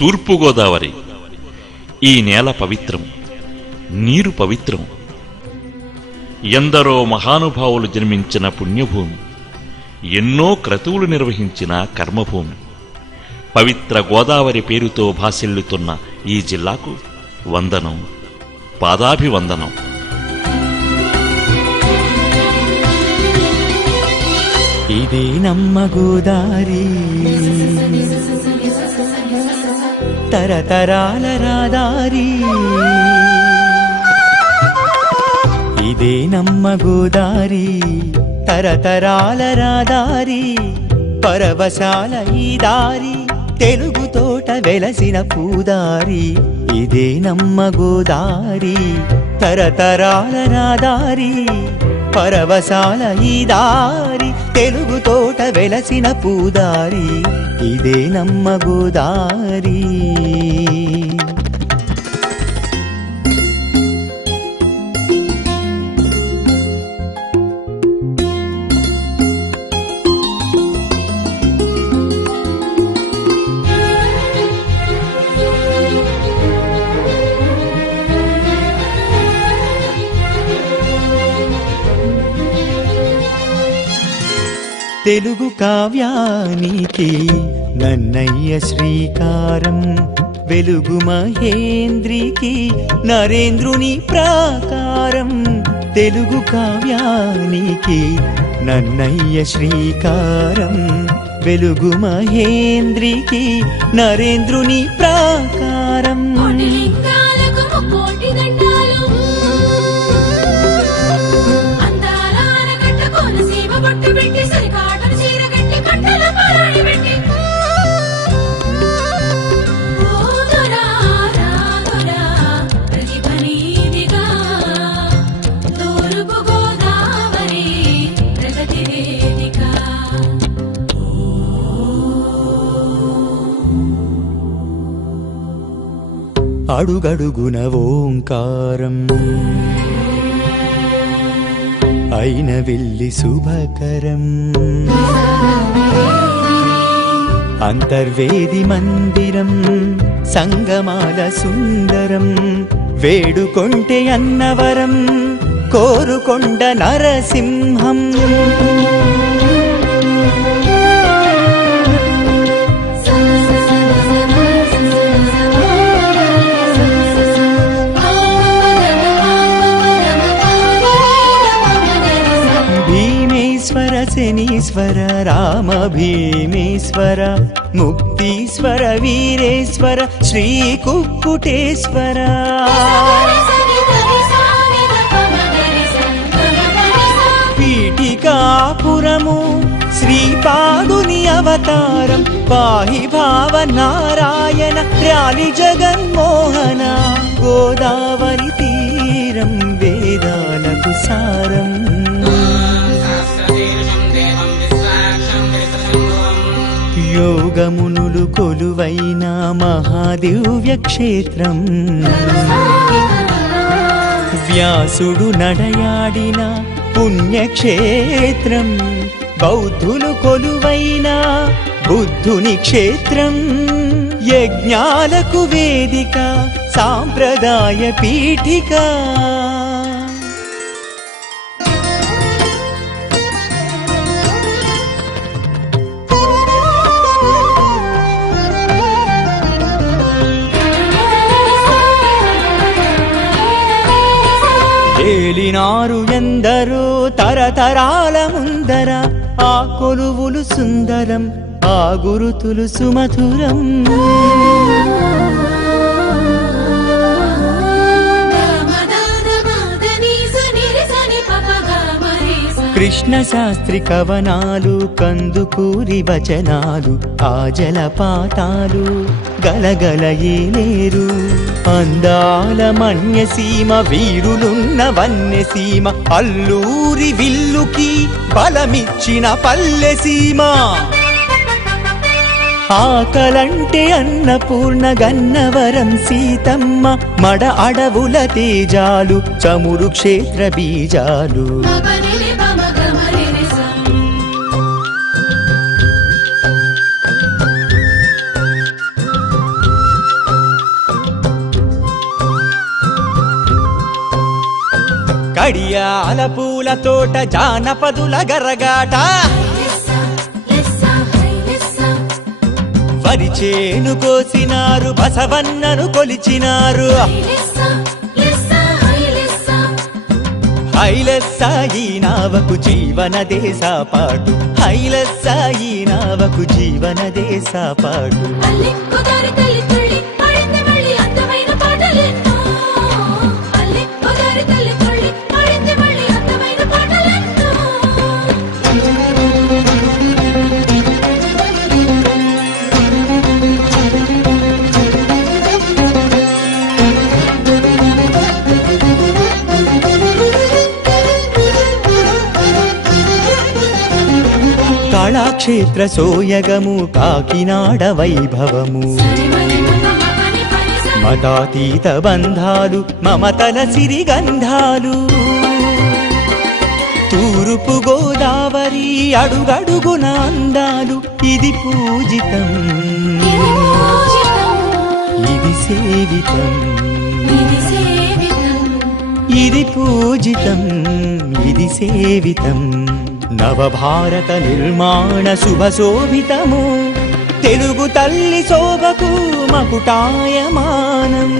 తూర్పుగోదావరి. ఈ నేల పవిత్రం, నీరు పవిత్రం. ఎందరో మహానుభావులు జన్మించిన పుణ్యభూమి, ఎన్నో క్రతువులు నిర్వహించిన కర్మభూమి. పవిత్ర గోదావరి పేరుతో భాసిల్లుతున్న ఈ జిల్లాకు వందనం, పాదాభివందనం. ఇదే నమ్మ గోదారి, తరతరాల రాదారి. ఇదే నమ్మ గోదారి, తరతరాల రాదారి. పరవశాల ఈ దారి, తెలుగు తోట వెలసిన పూదారి. ఇదే నమ్మ గోదారి, తరతరాల రాదారి. పరవశాల ఈ దారి, తెలుగు తోట వెలసిన పూదారి. ఇదే నమ్మ గోదారి. తెలుగు కావ్యానికి నన్నయ్య శ్రీకారం. వెలుగు మహేంద్రికి నరేంద్రుని ప్రాకారం. తెలుగు కావ్యానికి నన్నయ్య శ్రీకారం. వెలుగు మహేంద్రికి నరేంద్రుని ప్రాకారం. అడుగడుగున ఓంకారం, అయిన వెళ్ళి శుభకరం. అంతర్వేది మందిరం, సంగమాల సుందరం. వేడుకొంటే అన్నవరం, కోరుకొండ నరసింహం. శనీశ్వర రామ భీమేశ్వర, ముక్తీశ్వర వీరేశ్వర శ్రీ కుక్కుటేశ్వర. పీఠికాపురము శ్రీపాదుని అవతారం. పాహి భావ నారాయణ రాలి జగన్మోహన. గోదావరి తీరం వేదాలకు సారం. యోగమునులు కొలువైన మహాదివ్య క్షేత్రం. వ్యాసుడు నడయాడిన పుణ్యక్షేత్రం. బౌద్ధులు కొలువైన బుద్ధుని క్షేత్రం. యజ్ఞాలకు వేదిక, సాంప్రదాయ పీఠిక. ఏలినారు ఎందరో తరతరాల ముందర. ఆ కొలువులు సుందరం, ఆ గురుతులు సుమధురం. కృష్ణ శాస్త్రి కవనాలు, కందుకూరి వచనాలు. ఆ జలపాతాలు గలగల ఏలేరు. అందాల మన్యసీమ, వీరులున్న వన్యసీమ. అల్లూరి విల్లుకి బలమిచ్చిన పల్లెసీమ. ఆకలంటే అన్నపూర్ణ గన్నవరం సీతమ్మ. మడ అడవుల తేజాలు, చమురు క్షేత్ర బీజాలు. కడియాల పూల తోట జానపదుల గరగాట వరి చేను కోసినారు బసవన్నను కొలిచినారు హైలెస్స ఈ నావకు జీవన దేశపాటు హైలెస్స ఈ నావకు జీవన దేశపాటు కళాక్షేత్ర సోయగము కాకినాడ వైభవము మతాతీత బంధాలు మమతల సిరిగంధాలు తూర్పు గోదావరి అడుగడుగున అందాలు ఇది పూజితం ఇది సేవితం ఇది పూజితం ఇది సేవితం నవభారత నిర్మాణ శుభశోభితము తెలుగు తల్లి శోభకు మకుటాయమానం